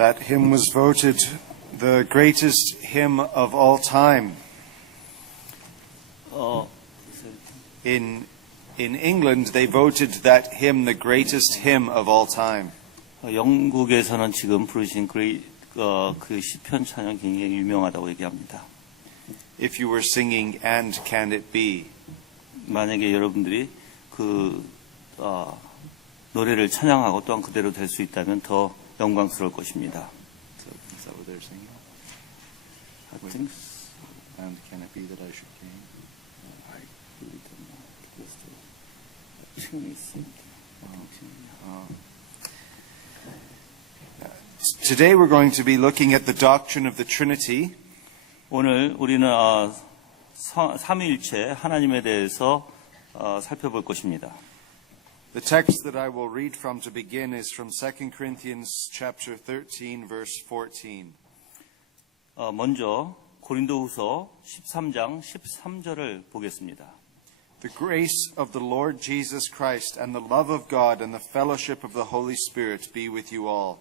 That hymn was voted the greatest hymn of all time. In England, they voted that hymn the greatest hymn of all time. 영국에서는 지금 부르신 그 시편 찬양 굉장히 유명하다고 얘기합니다. If you were singing And Can It Be? 만약에 여러분들이 그 노래를 찬양하고 또한 그대로 될 수 있다면 더 영광스러울 것입니다. So, is that what they're singing? I think And can it be that I should gain? I really don't know. Because the 층이 있습니다. Today we're going to be looking at the doctrine of the Trinity. 오늘 우리는 삼위일체 하나님에 대해서 살펴볼 것입니다. The text that I will read from to begin is from 2 Corinthians chapter 13 verse 14. 먼저 고린도후서 13장 13절을 보겠습니다. The grace of the Lord Jesus Christ and the love of God and the fellowship of the Holy Spirit be with you all.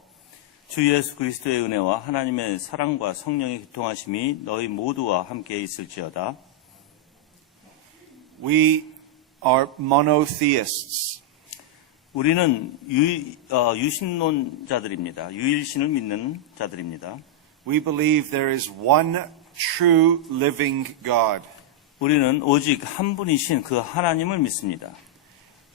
주 예수 그리스도의 은혜와 하나님의 사랑과 성령의 교통하심이 너희 모두와 함께 있을지어다. We are monotheists. 우리는 유신론자들입니다. 유일신을 믿는 자들입니다. We believe there is one true living God. 우리는 오직 한 분이신 그 하나님을 믿습니다.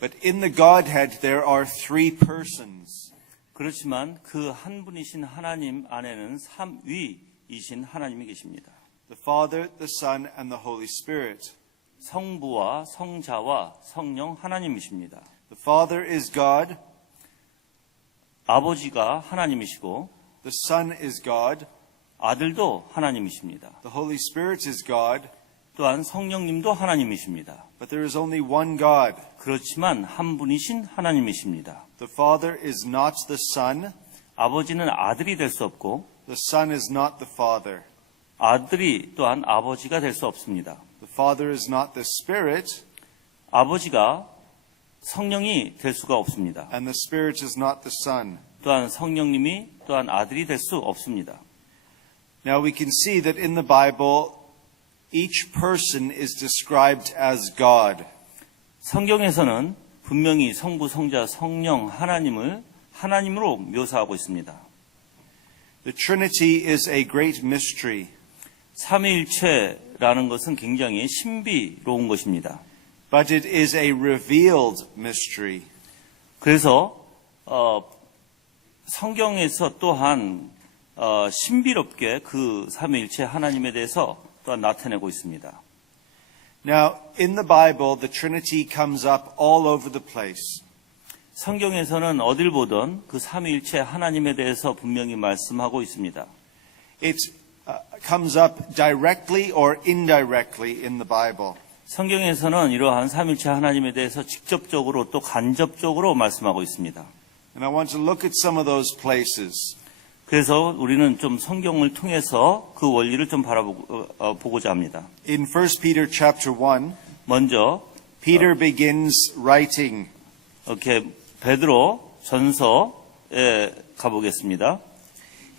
But in the Godhead there are three persons. 그렇지만 그 한 분이신 하나님 안에는 삼위이신 하나님이 계십니다. The Father, the Son, and the Holy Spirit. 성부와 성자와 성령 하나님이십니다. The Father is God. 아버지가 하나님이시고 The Son is God. 아들도 하나님이십니다. The Holy Spirit is God. 또한 성령님도 하나님이십니다. But there is only one God. 그렇지만 한 분이신 하나님이십니다. The Father is not the Son. 아버지는 아들이 될 수 없고 The Son is not the Father. 아들이 또한 아버지가 될 수 없습니다. The Father is not the Spirit. 아버지가 성령이 될 수가 없습니다. And the Spirit is not the Son. 또한 성령님이 또한 아들이 될 수 없습니다. Now we can see that in the Bible each person is described as God. 성경에서는 분명히 성부, 성자, 성령, 하나님을 하나님으로 묘사하고 있습니다. The Trinity is a great mystery. 삼위일체라는 것은 굉장히 신비로운 것입니다. But it is a revealed mystery. 그래서 성경에서 또한 신비롭게 그 삼위일체 하나님에 대해서 또한 나타내고 있습니다. Now, in the Bible, the Trinity comes up all over the place. 성경에서는 어딜 보든 그 삼위일체 하나님에 대해서 분명히 말씀하고 있습니다. It comes up directly or indirectly in the Bible. 성경에서는 이러한 삼위일체 하나님에 대해서 직접적으로 또 간접적으로 말씀하고 있습니다. And I want to look at some of those places. 그래서 우리는 좀 성경을 통해서 그 원리를 좀 바라보고자 합니다. In 1 Peter chapter 1, 먼저 Peter begins writing. 이렇게 베드로 전서에 가보겠습니다.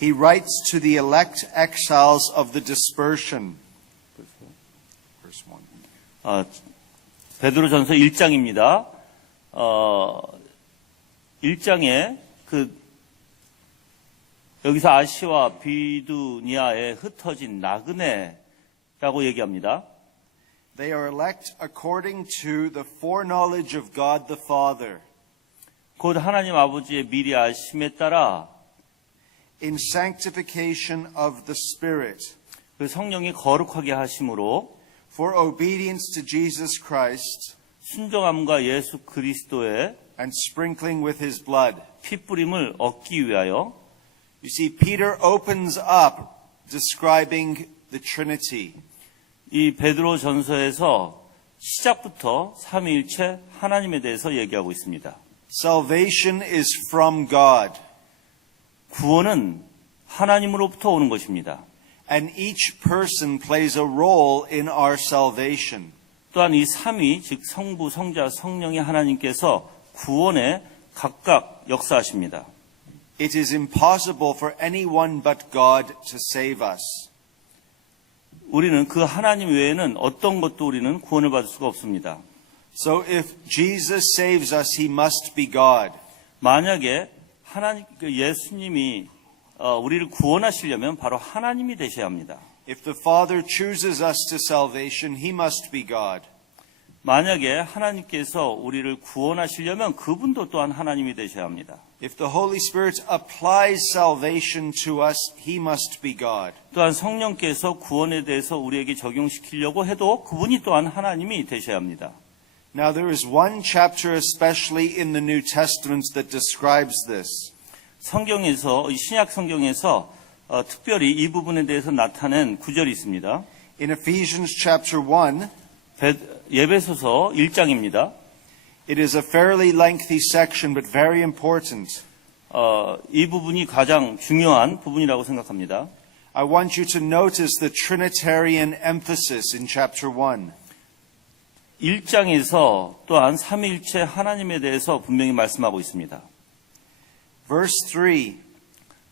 He writes to the elect exiles of the dispersion. Verse 1. 베드로 전서 1장입니다. 1장에 여기서 아시아와 비두니아에 흩어진 나그네라고 얘기합니다. They are elect according to the foreknowledge of God the Father. 곧 하나님 아버지의 미리 아심에 따라 In sanctification of the Spirit. 그 성령이 거룩하게 하심으로 For obedience to Jesus Christ. 순종함과 예수 그리스도의 And sprinkling with His blood. 피뿌림을 얻기 위하여 You see, Peter opens up describing the Trinity. 이 베드로 전서에서 시작부터 삼위일체 하나님에 대해서 얘기하고 있습니다. Salvation is from God. 구원은 하나님으로부터 오는 것입니다. And each person plays a role in our salvation. 또한 이 삼위, 즉 성부, 성자, 성령의 하나님께서 구원에 각각 역사하십니다. It is impossible for anyone but God to save us. 우리는 그 하나님 외에는 어떤 것도 우리는 구원을 받을 수가 없습니다. So if Jesus saves us, he must be God. 만약에 예수님이 우리를 구원하시려면 바로 하나님이 되셔야 합니다. If the Father chooses us to salvation, he must be God. 만약에 하나님께서 우리를 구원하시려면 그분도 또한 하나님이 되셔야 합니다. If the Holy Spirit applies salvation to us, he must be God. 또한 성령께서 구원에 대해서 우리에게 적용시키려고 해도 그분이 또한 하나님이 되셔야 합니다. Now there is one chapter especially in the New Testament that describes this. 성경에서 신약 성경에서 특별히 이 부분에 대해서 나타낸 구절이 있습니다. In Ephesians chapter 1, 예배소서 1장입니다. it is a fairly lengthy section but very important. 이 부분이 가장 중요한 부분이라고 생각합니다. I want you to notice the Trinitarian emphasis in chapter 1. 1장에서 또한 삼위일체 하나님에 대해서 분명히 말씀하고 있습니다. Verse 3,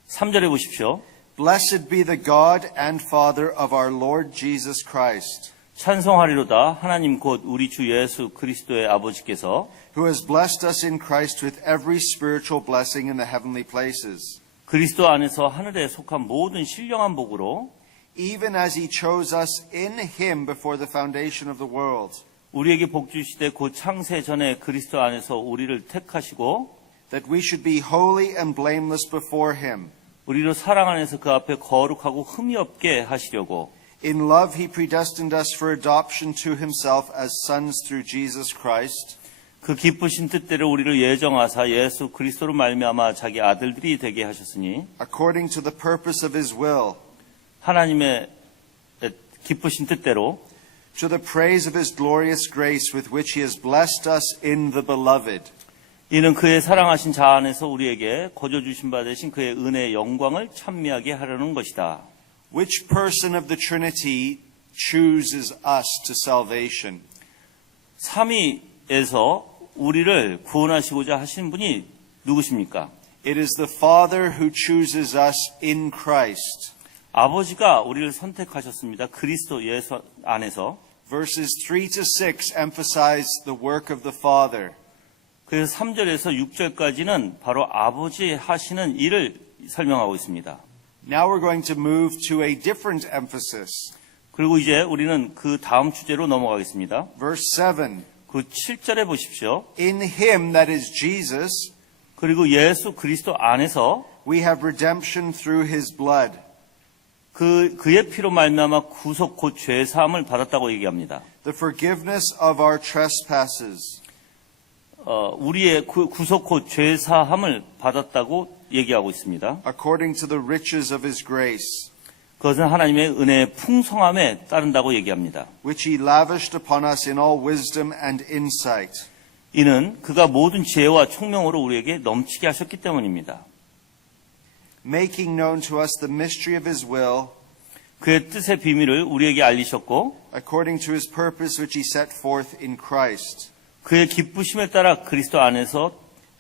3절에 보십시오. Blessed be the God and Father of our Lord Jesus Christ, 찬송하리로다 하나님 곧 우리 주 예수 그리스도의 아버지께서 who has blessed us in Christ with every spiritual blessing in the heavenly places, 그리스도 안에서 하늘에 속한 모든 신령한 복으로 even as he chose us in him before the foundation of the world, 우리에게 복 주시되 곧 창세 전에 그리스도 안에서 우리를 택하시고 that we should be holy and blameless before him. 우리로 사랑 안에서 그 앞에 거룩하고 흠이 없게 하시려고 In love he predestined us for adoption to himself as sons through Jesus Christ, 그 기쁘신 뜻대로 우리를 예정하사 예수 그리스도로 말미암아 자기 아들들이 되게 하셨으니 according to the purpose of his will, 하나님의 기쁘신 뜻대로 to the praise of his glorious grace with which he has blessed us in the beloved. 이는 그의 사랑하신 자 안에서 우리에게 거저 주신 바 되신 그의 은혜의 영광을 찬미하게 하려는 것이다. Which person of the Trinity chooses us to salvation? 삼위에서 우리를 구원하시고자 하신 분이 누구십니까? It is the Father who chooses us in Christ. 아버지가 우리를 선택하셨습니다. 그리스도 예수 안에서. Verses 3 to 6 emphasize the work of the Father. 그래서 3절에서 6절까지는 바로 아버지 하시는 일을 설명하고 있습니다. Now we're going to move to a different emphasis. 그리고 이제 우리는 그 다음 주제로 넘어가겠습니다. Verse 7. 그 7절에 보십시오. In him, that is Jesus, 그리고 예수 그리스도 안에서 we have redemption through his blood. 그의 피로 말미암아 구속 곧 죄 사함을 받았다고 얘기합니다. The forgiveness of our trespasses. 우리의 구속 곧 죄 사함을 받았다고 얘기하고 있습니다. According to the riches of his grace, 그것은 하나님의 은혜의 풍성함에 따른다고 얘기합니다. which he lavished upon us in all wisdom and insight. 이는 그가 모든 지혜와 총명으로 우리에게 넘치게 하셨기 때문입니다. Making known to us the mystery of his will, 그의 뜻의 비밀을 우리에게 알리셨고 according to his purpose which he set forth in Christ, 그의 기쁘심에 따라 그리스도 안에서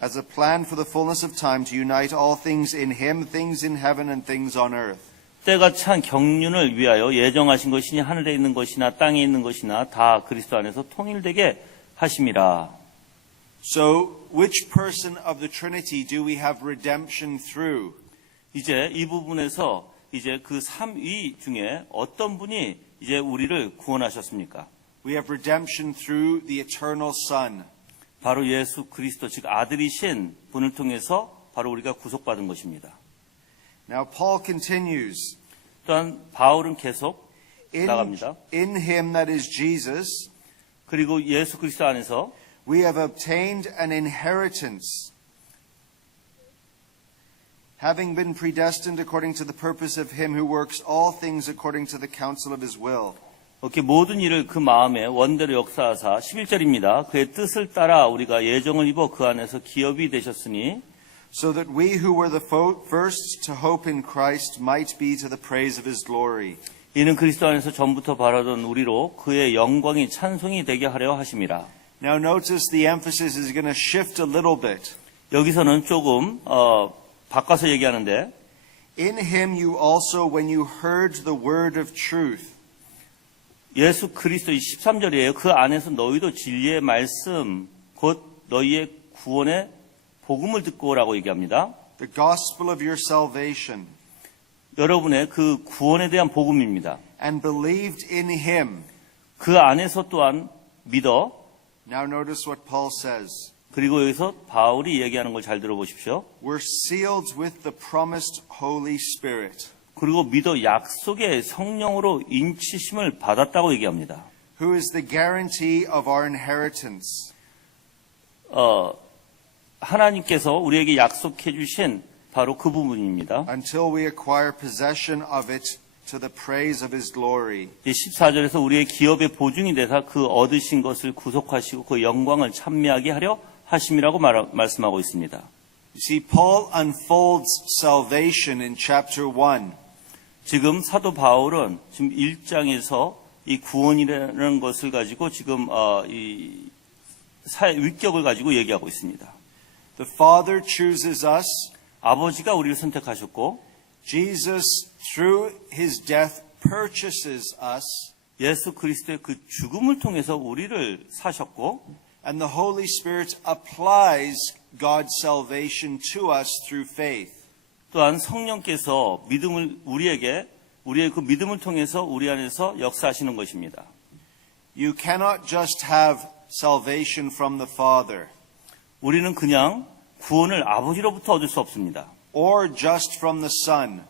as a plan for the fullness of time to unite all things in him, things in heaven and things on earth. 때가 찬 경륜을 위하여 예정하신 것이니 하늘에 있는 것이나 땅에 있는 것이나 다 그리스도 안에서 통일되게 하심이라. So, which person of the Trinity do we have redemption through? 이제 이 부분에서 이제 그 삼위 중에 어떤 분이 이제 우리를 구원하셨습니까? We have redemption through the eternal Son. 바로 예수 그리스도 즉 아들이신 분을 통해서 바로 우리가 구속받은 것입니다. Now Paul continues, 또한 바울은 계속 in 나갑니다. him, that is Jesus, 그리고 예수 그리스도 안에서 we have obtained an inheritance, having been predestined according to the purpose of him who works all things according to the counsel of his will. 이렇게 모든 일을 그 마음에 원대로 역사하사 11절입니다. 그의 뜻을 따라 우리가 예정을 입어 그 안에서 기업이 되셨으니 So that we who were the first to hope in Christ might be to the praise of his glory. 이는 그리스도 안에서 전부터 바라던 우리로 그의 영광이 찬송이 되게 하려 하심이라. Now notice the emphasis is going to shift a little bit. 여기서는 조금 바꿔서 얘기하는데 In him you also, when you heard the word of truth, 예수 그리스도 13절이에요. 그 안에서 너희도 진리의 말씀 곧 너희의 구원의 복음을 듣고 오라고 얘기합니다. the gospel of your salvation, 여러분의 그 구원에 대한 복음입니다. and believed in him. 그 안에서 또한 믿어. Now notice what Paul says. 그리고 여기서 바울이 얘기하는 걸 잘 들어보십시오. We're sealed with the promised Holy Spirit, 그리고 믿어 약속의 성령으로 인치심을 받았다고 얘기합니다. who is the guarantee of our inheritance. 하나님께서 우리에게 약속해 주신 바로 그 부분입니다. Until we acquire possession of it to the praise of his glory. 14절에서 우리의 기업의 보증이 되사 그 얻으신 것을 구속하시고 그 영광을 찬미하게 하려 하심이라고 말씀하고 있습니다. You see, Paul unfolds salvation in chapter 1. 지금 사도 바울은 지금 1장에서 이 구원이라는 것을 가지고 지금 이 사회 위격을 가지고 얘기하고 있습니다. The Father chooses us. 아버지가 우리를 선택하셨고 Jesus, through his death, purchases us. 예수 그리스도의 그 죽음을 통해서 우리를 사셨고 And the Holy Spirit applies God's salvation to us through faith. 또한 성령께서 우리의 그 믿음을 통해서 우리 안에서 역사하시는 것입니다. You cannot just have salvation from the Father, 우리는 그냥 구원을 아버지로부터 얻을 수 없습니다. or just from the Son,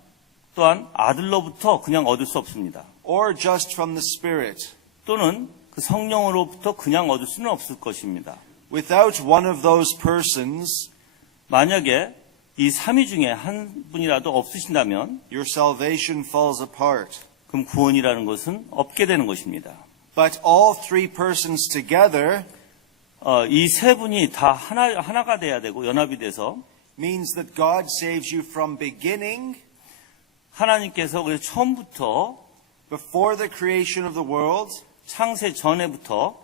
또한 아들로부터 그냥 얻을 수 없습니다. or just from the Spirit. 또는 그 성령으로부터 그냥 얻을 수는 없을 것입니다. Without one of those persons, 만약에 이 삼위 중에 한 분이라도 없으신다면 your salvation falls apart. 그럼 구원이라는 것은 없게 되는 것입니다. But all three persons together 이 세 분이 다 하나가 돼야 되고 연합이 돼서 means that God saves you from beginning, 하나님께서 그래서 처음부터 before the creation of the world, 창세 전에부터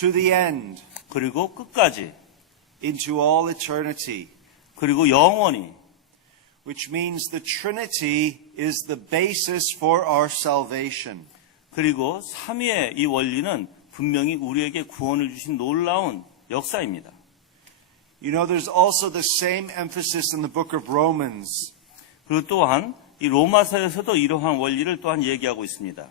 to the end, 그리고 끝까지 into all eternity. 그리고 영원히 Which means the Trinity is the basis for our salvation. 그리고 삼위의 이 원리는 분명히 우리에게 구원을 주신 놀라운 역사입니다. You know, there's also the same emphasis in the book of Romans. 그리고 또한 이 로마서에서도 이러한 원리를 또한 얘기하고 있습니다.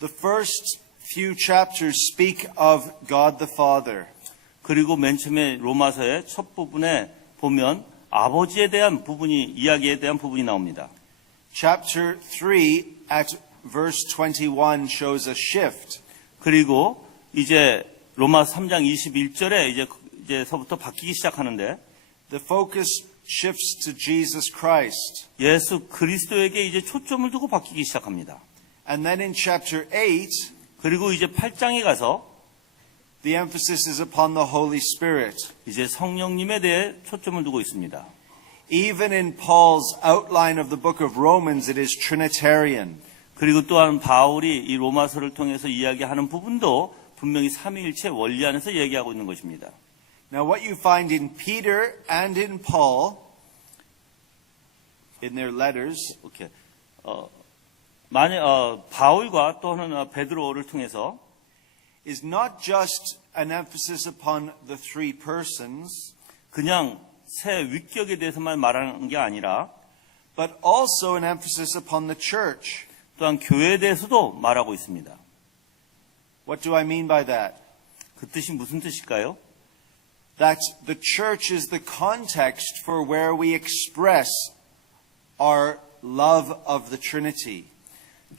The first few chapters speak of God the Father. 그리고 맨 처음에 로마서의 첫 부분에 보면 아버지에 대한 이야기에 대한 부분이 나옵니다. Chapter 3 at verse 21 shows a shift. 그리고 이제 로마 3장 21절에 이제서부터 바뀌기 시작하는데 The focus shifts to Jesus Christ. 예수 그리스도에게 이제 초점을 두고 바뀌기 시작합니다. And then in chapter 8, 그리고 이제 8장에 가서 the emphasis is upon the Holy Spirit. 이제 성령님에 대해 초점을 두고 있습니다. Even in Paul's outline of the book of Romans, it is Trinitarian. 그리고 또한 바울이 이 로마서를 통해서 이야기하는 부분도 분명히 삼위일체 원리 안에서 얘기하고 있는 것입니다. Now what you find in Peter and in Paul, in their letters, 오케이. 바울과 또는 베드로를 통해서 is not just an emphasis upon the three persons, 그냥 새 위격에 대해서만 말하는 게 아니라 but also an emphasis upon the church. 또한 교회에 대해서도 말하고 있습니다. What do I mean by that? 그 뜻이 무슨 뜻일까요? That the church is the context for where we express our love of the Trinity.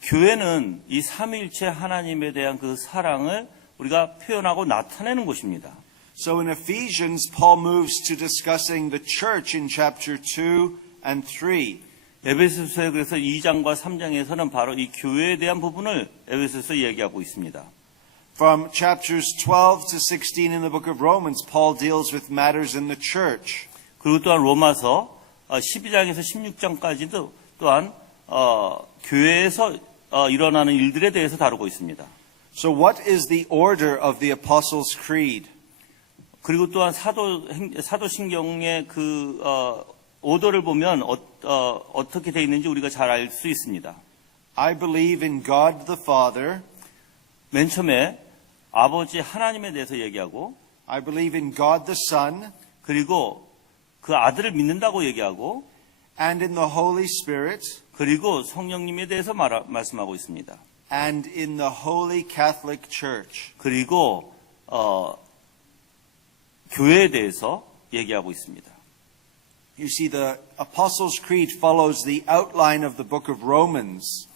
교회는 이 삼위일체 하나님에 대한 그 사랑을 우리가 표현하고 나타내는 곳입니다. So in Ephesians, Paul moves to discussing the church in chapter 2 and 3. 에베소서에 그래서 2장과 3장에서는 바로 이 교회에 대한 부분을 에베소서 얘기하고 있습니다. From chapters 12 to 16 in the book of Romans, Paul deals with matters in the church. 그리고 또한 로마서 12장에서 16장까지도 또한 교회에서 일어나는 일들에 대해서 다루고 있습니다. So what is the order of the Apostles' Creed? 그리고 또한 사도신경의 그 오더를 보면 어떻게 되어 있는지 우리가 잘 알 수 있습니다. I believe in God the Father. 맨 처음에 아버지 하나님에 대해서 얘기하고 I believe in God the Son 그리고 그 아들을 믿는다고 얘기하고 and in the Holy Spirit 그리고 성령님에 대해서 말씀하고 있습니다. and in the Holy Catholic Church. 그리고 교회에 대해서 얘기하고 있습니다. You see, the Apostles' Creed follows the outline of the book of Romans.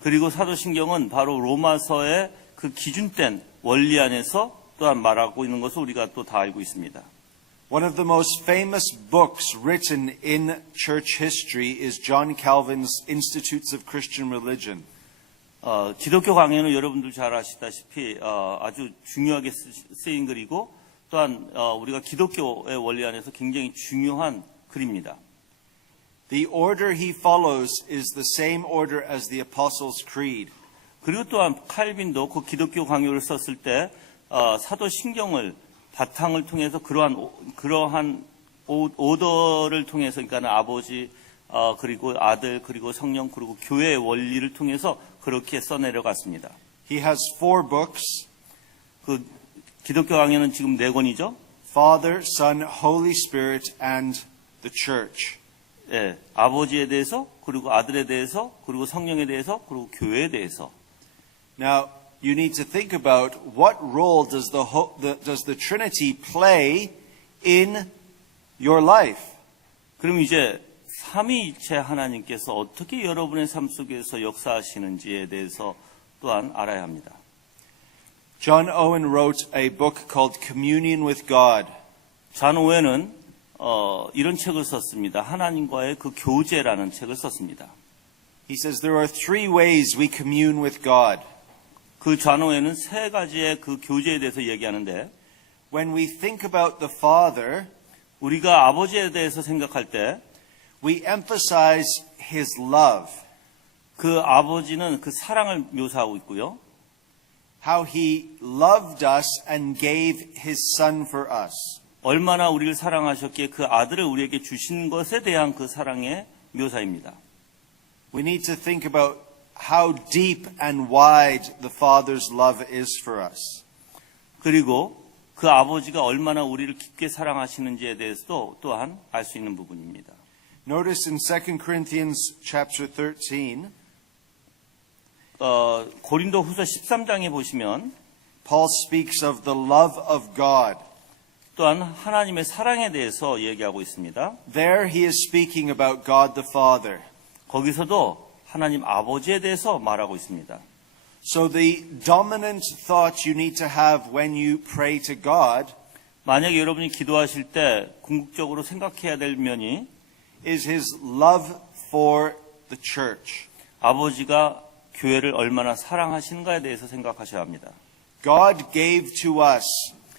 그리고 사도신경은 바로 로마서의 그 기준된 원리 안에서 또한 말하고 있는 것을 우리가 또 다 알고 있습니다. One of the most famous books written in church history is John Calvin's Institutes of Christian Religion. 기독교 강해는 여러분들 잘 아시다시피 아주 중요하게 쓰인 글이고 또한 우리가 기독교의 원리 안에서 굉장히 중요한 글입니다. The order he follows is the same order as the Apostles' Creed. 그리고 또한 칼빈도 그 기독교 강요를 썼을 때 사도신경을 바탕을 통해서 그러한 오더를 통해서 그러니까 아버지 그리고 아들 그리고 성령 그리고 교회의 원리를 통해서 그렇게 써내려갔습니다. He has 4 books: 그 기독교 강요는 지금 4권이죠. Father, Son, Holy Spirit, and the Church. 예, 아버지에 대해서 그리고 아들에 대해서 그리고 성령에 대해서 그리고 교회에 대해서. Now, you need to think about what role does the Trinity play in your life? 그럼 이제 삼위일체 하나님께서 어떻게 여러분의 삶 속에서 역사하시는지에 대해서 또한 알아야 합니다. John Owen wrote a book called Communion with God. 잔 오웬은 이런 책을 썼습니다. 하나님과의 그 교제라는 책을 썼습니다. He says there are 3 ways we commune with God. 그 잔 오웬은 3가지의 그 교제에 대해서 얘기하는데 When we think about the Father, 우리가 아버지에 대해서 생각할 때 we emphasize His love, 그 아버지는 그 사랑을 묘사하고 있고요. how He loved us and gave His Son for us. 얼마나 우리를 사랑하셨기에 그 아들을 우리에게 주신 것에 대한 그 사랑의 묘사입니다. We need to think about how deep and wide the Father's love is for us. 그리고 그 아버지가 얼마나 우리를 깊게 사랑하시는지에 대해서도 또한 알 수 있는 부분입니다. Notice in 2 Corinthians chapter 13, 고린도 후서 13장에 보시면 Paul speaks of the love of God. 또한 하나님의 사랑에 대해서 얘기하고 있습니다. There he is speaking about God the Father. 거기서도 하나님 아버지에 대해서 말하고 있습니다. So the dominant thought you need to have when you pray to God 만약에 여러분이 기도하실 때 궁극적으로 생각해야 될 면이 is his love for the church. 아버지가 교회를 얼마나 사랑하시는가에 대해서 생각하셔야 합니다. God gave to us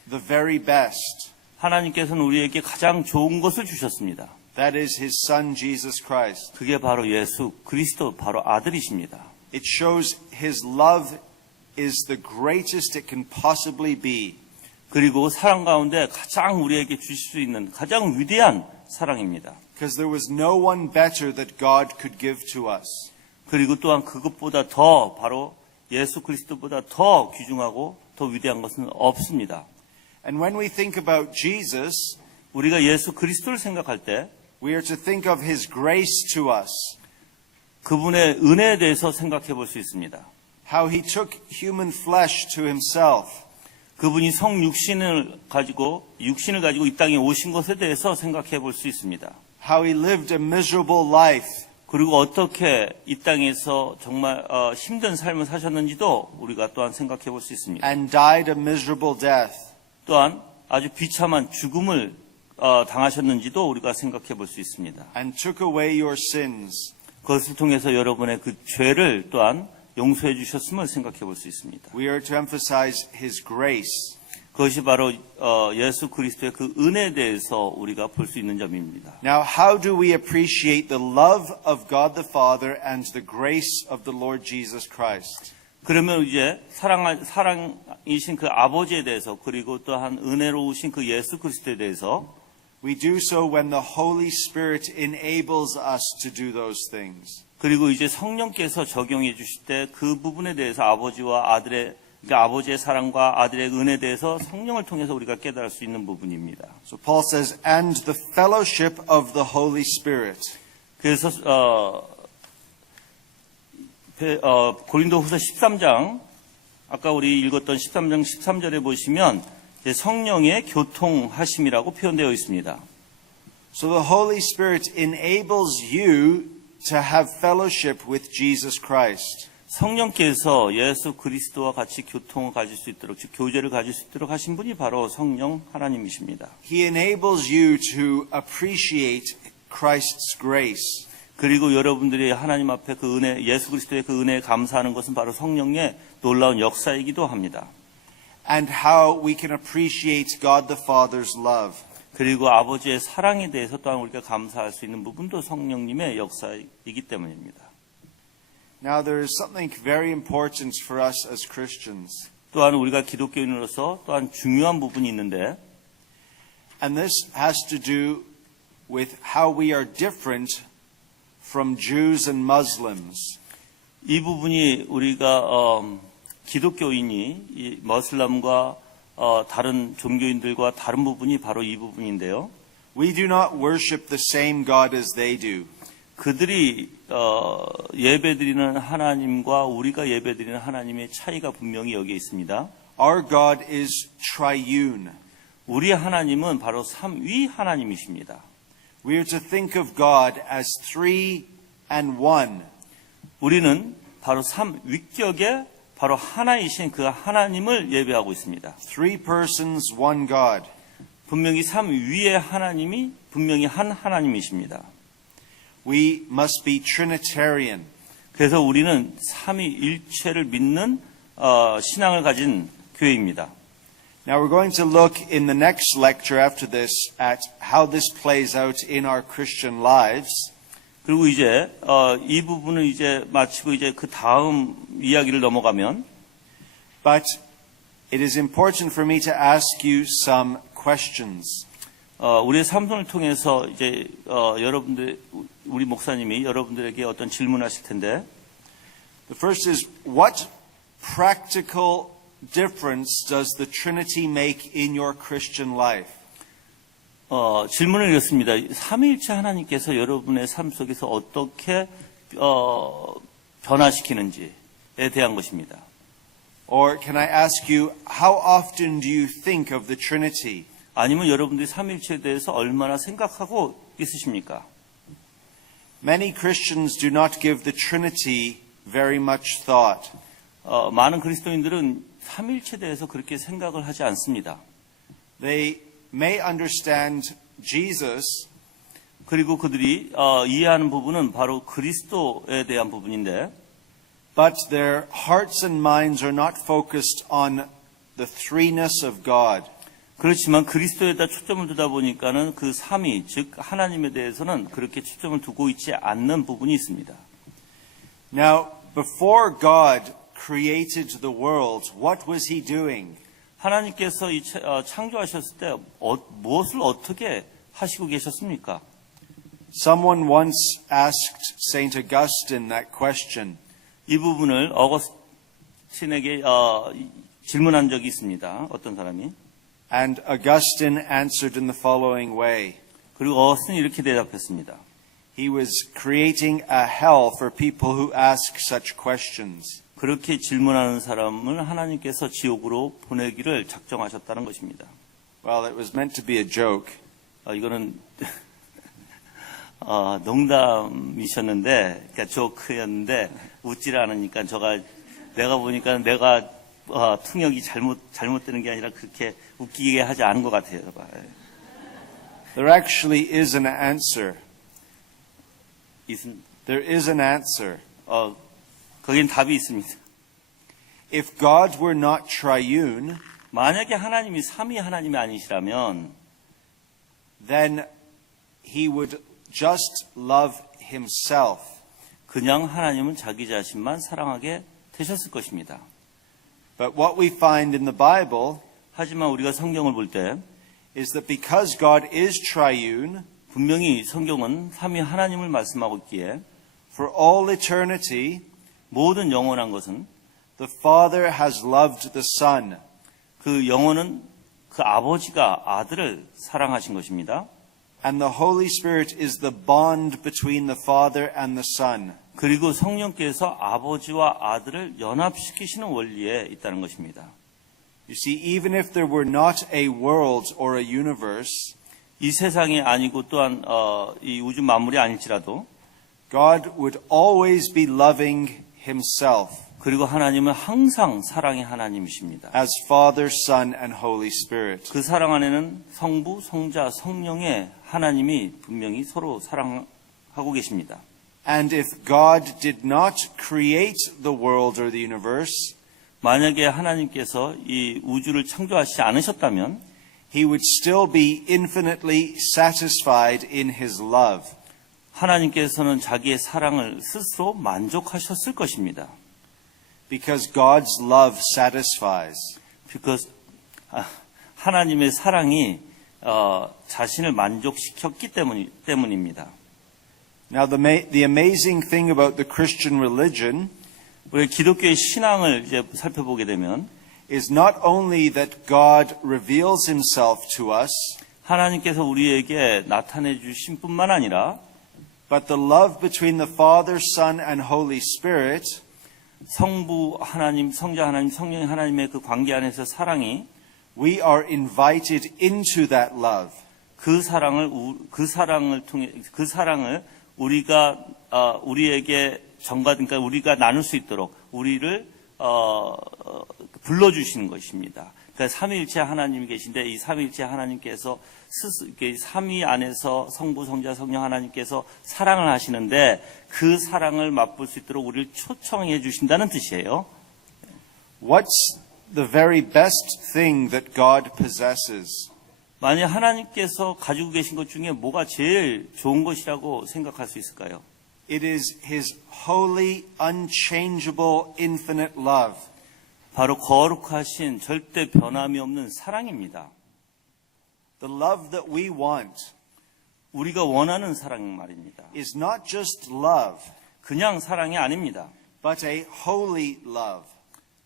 the very best. 하나님께서는 우리에게 가장 좋은 것을 주셨습니다. That is his Son, Jesus Christ. 그게 바로 예수 그리스도 바로 아들이십니다. It shows his love is the greatest it can possibly be. 그리고 사랑 가운데 가장 우리에게 주실 수 있는 가장 위대한 사랑입니다. Because there was no one better that God could give to us. 그리고 또한 그것보다 더 바로 예수 그리스도보다 더 귀중하고 더 위대한 것은 없습니다. And when we think about Jesus, 우리가 예수 그리스도를 생각할 때 we are to think of his grace to us. 그분의 은혜에 대해서 생각해 볼 수 있습니다. How he took human flesh to himself. 그분이 성육신을 가지고 이 땅에 오신 것에 대해서 생각해 볼 수 있습니다. How he lived a miserable life. 그리고 어떻게 이 땅에서 정말 힘든 삶을 사셨는지도 우리가 또한 생각해 볼 수 있습니다. And died a miserable death. 또한 아주 비참한 죽음을 당하셨는지도 우리가 생각해 볼 수 있습니다. And took away your sins. 그것을 통해서 여러분의 그 죄를 또한 용서해 주셨음을 생각해 볼 수 있습니다. We are to emphasize his grace. 그것이 바로 예수 그리스도의 그 은혜에 대해서 우리가 볼 수 있는 점입니다. Now, how do we appreciate the love of God the Father and the grace of the Lord Jesus Christ? 그러면 이제 사랑이신 그 아버지에 대해서 그리고 또한 은혜로우신 그 예수 그리스도에 대해서 We do so when the Holy Spirit enables us to do those things. 그리고 이제 성령께서 적용해 주실 때 그 부분에 대해서 아버지와 아들의 그러니까 아버지의 사랑과 아들의 은혜에 대해서 성령을 통해서 우리가 깨달을 수 있는 부분입니다. So Paul says, and the fellowship of the Holy Spirit. 그래서 고린도후서 13장 아까 우리 읽었던 13장 13절에 보시면 이제 성령의 교통하심이라고 표현되어 있습니다. So the Holy Spirit enables you to have fellowship with Jesus Christ. 성령께서 예수 그리스도와 같이 교통을 가질 수 있도록, 즉 교제를 가질 수 있도록 하신 분이 바로 성령 하나님이십니다. He enables you to appreciate Christ's grace. 그리고 여러분들이 하나님 앞에 그 은혜, 예수 그리스도의 그 은혜에 감사하는 것은 바로 성령의 놀라운 역사이기도 합니다. And how we can appreciate God the Father's love. 그리고 아버지의 사랑에 대해서 또한 우리가 감사할 수 있는 부분도 성령님의 역사이기 때문입니다. Now there is something very important for us as Christians. 또한 우리가 기독교인으로서 또한 중요한 부분이 있는데, And this has to do with how we are different from Jews and Muslims. 이 부분이 우리가 기독교인이 이 머슬람과 다른 종교인들과 다른 부분이 바로 이 부분인데요. We do not worship the same God as they do. 그들이 예배드리는 하나님과 우리가 예배드리는 하나님의 차이가 분명히 여기에 있습니다. Our God is triune. 우리의 하나님은 바로 삼위 하나님이십니다. We are to think of God as three and one. 우리는 바로 삼위격의 바로 하나이신 그 하나님을 예배하고 있습니다. Three persons, one God. 분명히 삼위의 하나님이 분명히 한 하나님이십니다. We must be Trinitarian. 그래서 우리는 삼위일체를 믿는 신앙을 가진 교회입니다. Now we're going to look in the next lecture after this at how this plays out in our Christian lives. 그리고 이제 이 부분을 이제 마치고 이제 그 다음 이야기를 넘어가면, But it is important for me to ask you some questions. 우리의 삶을 통해서 이제 여러분들 우리 목사님이 여러분들에게 어떤 질문하실 텐데, The first is, what practical difference does the Trinity make in your Christian life? 질문을 이렇습니다. 삼위일체 하나님께서 여러분의 삶 속에서 어떻게 변화시키는지에 대한 것입니다. Or can I ask you, how often do you think of the Trinity? 아니면 여러분들이 삼위일체에 대해서 얼마나 생각하고 있으십니까? Many Christians do not give the Trinity very much thought. 많은 그리스도인들은 삼위일체에 대해서 그렇게 생각을 하지 않습니다. They may understand Jesus, 그리고 그들이 이해하는 부분은 바로 그리스도에 대한 부분인데, but their hearts and minds are not focused on the threeness of God. 그렇지만 그리스도에다 초점을 두다 보니까는 그 삼위, 즉 하나님에 대해서는 그렇게 초점을 두고 있지 않는 부분이 있습니다. Now, before God created the world, what was he doing? 하나님께서 창조하셨을 때 무엇을 어떻게 하시고 계셨습니까? Someone once asked Saint Augustine that question. 이 부분을 어거스틴에게 질문한 적이 있습니다. 어떤 사람이. And Augustine answered in the following way. 그리고 어거스틴이 이렇게 대답했습니다. He was creating a hell for people who ask such questions. 그렇게 질문하는 사람을 하나님께서 지옥으로 보내기를 작정하셨다는 것입니다. Well, it was meant to be a joke. 이거는 농담이셨는데, 그러니까 조크였는데 웃지를 않으니까 내가 보니까 내가 통역이 잘못되는 게 아니라 그렇게 웃기게 하지 않은 것 같아요. There actually is an answer. There is an answer. 거긴 답이 있습니다. If God were not triune, 만약에 하나님이 삼위 하나님이 아니시라면, then he would just love himself. 그냥 하나님은 자기 자신만 사랑하게 되셨을 것입니다. But what we find in the Bible 하지만 우리가 성경을 볼 때, is that because God is triune, 분명히 성경은 삼위 하나님을 말씀하고 있기에 for all eternity, 모든 영원한 것은 the Father has loved the Son. 그 영혼은 그 아버지가 아들을 사랑하신 것입니다. And the Holy Spirit is the bond between the Father and the Son. 그리고 성령께서 아버지와 아들을 연합시키시는 원리에 있다는 것입니다. You see, even if there were not a world or a universe, 이 세상이 아니고 또한 이 우주 만물이 아닐지라도 God would always be loving himself 그리고 하나님은 항상 사랑의 하나님이십니다. as Father, Son, and Holy Spirit. 그 사랑 안에는 성부, 성자, 성령의 하나님이 분명히 서로 사랑하고 계십니다. And if God did not create the world or the universe, 만약에 하나님께서 이 우주를 창조하시지 않으셨다면 he would still be infinitely satisfied in his love. 하나님께서는 자기의 사랑을 스스로 만족하셨을 것입니다. Because God's love satisfies. Because 하나님의 사랑이 자신을 만족시켰기 때문입니다. Now the amazing thing about the Christian religion 우리 기독교의 신앙을 이제 살펴보게 되면 is not only that God reveals himself to us, 하나님께서 우리에게 나타내 주신 뿐만 아니라 but the love between the Father, Son, and Holy Spirit 성부 하나님, 성자 하나님, 성령 하나님의 그 관계 안에서 사랑이 we are invited into that love. 그 사랑을 통해 그 사랑을 우리가 우리에게 그러니까 우리가 나눌 수 있도록 우리를 불러주시는 것입니다. 그러니까 삼위일체 하나님이 계신데 이 삼위일체 하나님께서 삼위 안에서 성부, 성자, 성령 하나님께서 사랑을 하시는데 그 사랑을 맛볼 수 있도록 우리를 초청해 주신다는 뜻이에요. What's the very best thing that God possesses? 만약 하나님께서 가지고 계신 것 중에 뭐가 제일 좋은 것이라고 생각할 수 있을까요? It is his holy, unchangeable, infinite love. 바로 거룩하신 절대 변함이 없는 사랑입니다. The love that we want 우리가 원하는 사랑 말입니다. is not just love, 그냥 사랑이 아닙니다. but a holy love.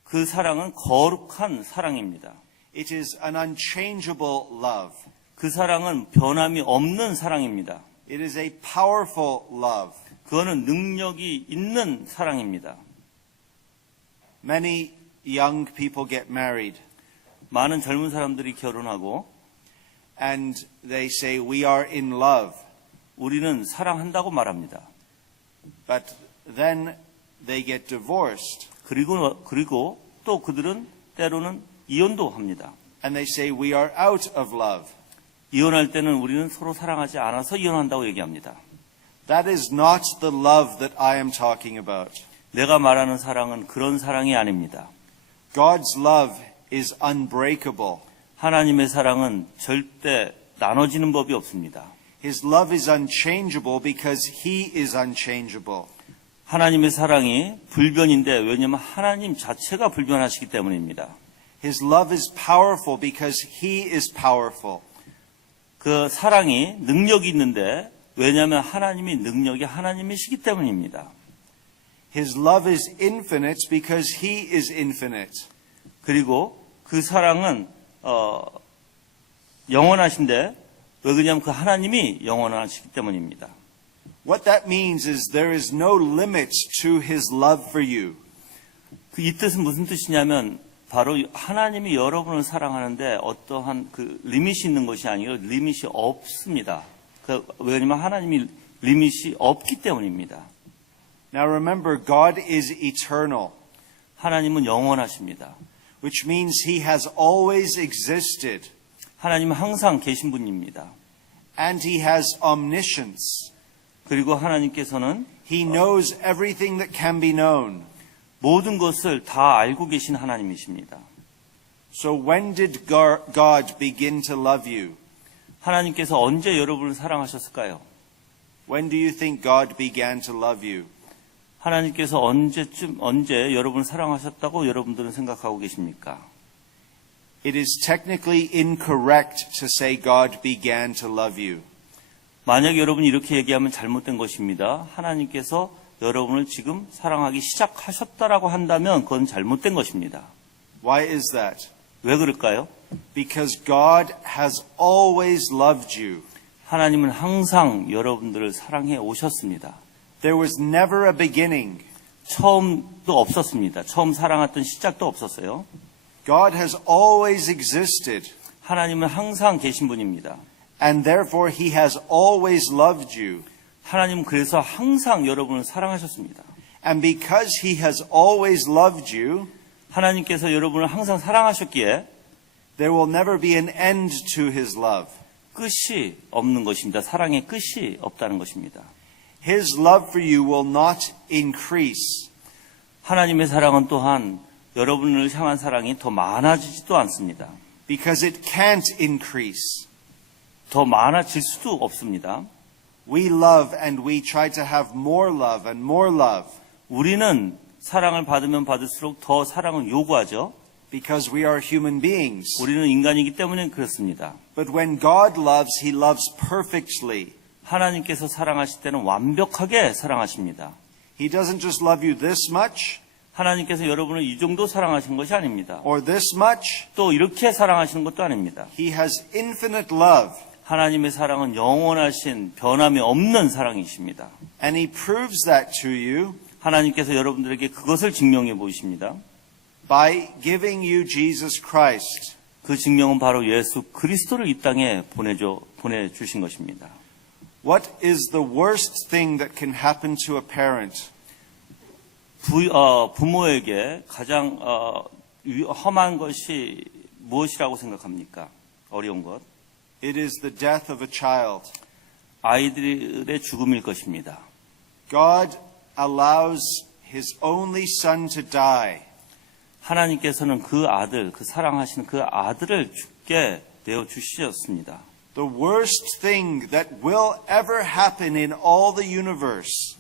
그 사랑은 거룩한 사랑입니다. It is an unchangeable love. 그 사랑은 변함이 없는 사랑입니다. It is a powerful love. 그거는 능력이 있는 사랑입니다. Many young people get married 많은 젊은 사람들이 결혼하고 and they say we are in love, 우리는 사랑한다고 말합니다. but then they get divorced 그리고 또 그들은 때로는 이혼도 합니다. and they say we are out of love. 이혼할 때는 우리는 서로 사랑하지 않아서 이혼한다고 얘기합니다. That is not the love that I am talking about. 내가 말하는 사랑은 그런 사랑이 아닙니다. God's love is unbreakable. 하나님의 사랑은 절대 나눠지는 법이 없습니다. His love is unchangeable because he is unchangeable. 하나님의 사랑이 불변인데 왜냐하면 하나님 자체가 불변하시기 때문입니다. His love is powerful because he is powerful. 그 사랑이 능력이 있는데 왜냐하면 하나님이 능력이 하나님이시기 때문입니다. His love is infinite because he is infinite. 그리고 그 사랑은 영원하신데 왜 그러냐면 그 하나님이 영원하시기 때문입니다. What that means is there is no limit to his love for you. 이 뜻은 무슨 뜻이냐면 바로 하나님이 여러분을 사랑하는데 어떠한 그 리밋이 있는 것이 아니라 리밋이 없습니다. 왜냐하면 하나님이 리밋이 없기 때문입니다. Now remember, God is eternal, 하나님은 영원하십니다. which means he has always existed, 하나님은 항상 계신 분입니다. and he has omniscience. 그리고 하나님께서는 He knows everything that can be known. 모든 것을 다 알고 계신 하나님이십니다. So when did God begin to love you? 하나님께서 언제 여러분을 사랑하셨을까요? When do you think God began to love you? 하나님께서 언제 여러분을 사랑하셨다고 여러분들은 생각하고 계십니까? it is technically incorrect to say God began to love you. 만약 여러분이 이렇게 얘기하면 잘못된 것입니다. 하나님께서 여러분을 지금 사랑하기 시작하셨다라고 한다면 그건 잘못된 것입니다. Why is that? 왜 그럴까요? Because God has always loved you. 하나님은 항상 여러분들을 사랑해 오셨습니다. There was never a beginning. 처음도 없었습니다. 처음 사랑했던 시작도 없었어요. God has always existed, 하나님은 항상 계신 분입니다. and therefore He has always loved you. 하나님은 그래서 항상 여러분을 사랑하셨습니다. And because He has always loved you, 하나님께서 여러분을 항상 사랑하셨기에 there will never be an end to His love. 끝이 없는 것입니다. 사랑의 끝이 없다는 것입니다. His love for you will not increase. 하나님의 사랑은 또한 여러분을 향한 사랑이 더 많아지지도 않습니다. Because it can't increase. 더 많아질 수도 없습니다. We love and we try to have more love and more love. 우리는 사랑을 받으면 받을수록 더 사랑을 요구하죠. Because we are human beings. 우리는 인간이기 때문에 그렇습니다. But when God loves, He loves perfectly. 하나님께서 사랑하실 때는 완벽하게 사랑하십니다. He doesn't just love you this much 하나님께서 여러분을 이 정도 사랑하신 것이 아닙니다. or this much. 또 이렇게 사랑하시는 것도 아닙니다. He has infinite love. 하나님의 사랑은 영원하신 변함이 없는 사랑이십니다. And He proves that to you 하나님께서 여러분들에게 그것을 증명해 보이십니다. by giving you Jesus Christ. 그 증명은 바로 예수 그리스도를 이 땅에 보내주신 것입니다. What is the worst thing that can happen to a parent? 부모에게 가장 험한 것이 무엇이라고 생각합니까? 어려운 것. It is the death of a child. 아이들의 죽음일 것입니다. God allows His only son to die. 하나님께서는 그 아들, 그 사랑하시는 그 아들을 죽게 내어 주셨습니다. The worst thing that will ever happen in all the universe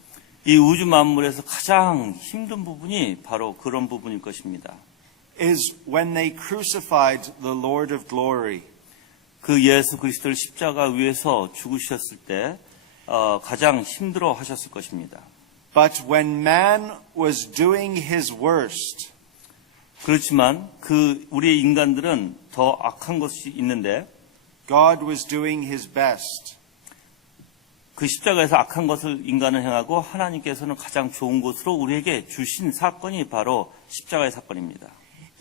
이 우주 만물에서 가장 힘든 부분이 바로 그런 부분일 것입니다. is when they crucified the Lord of glory. 그 예수 그리스도를 십자가 위에서 죽으셨을 때 가장 힘들어 하셨을 것입니다. But when man was doing his worst, 그렇지만 우리의 인간들은 더 악한 것이 있는데 God was doing his best. 그 십자가에서 악한 것을 인간은 행하고 하나님께서는 가장 좋은 것으로 우리에게 주신 사건이 바로 십자가의 사건입니다.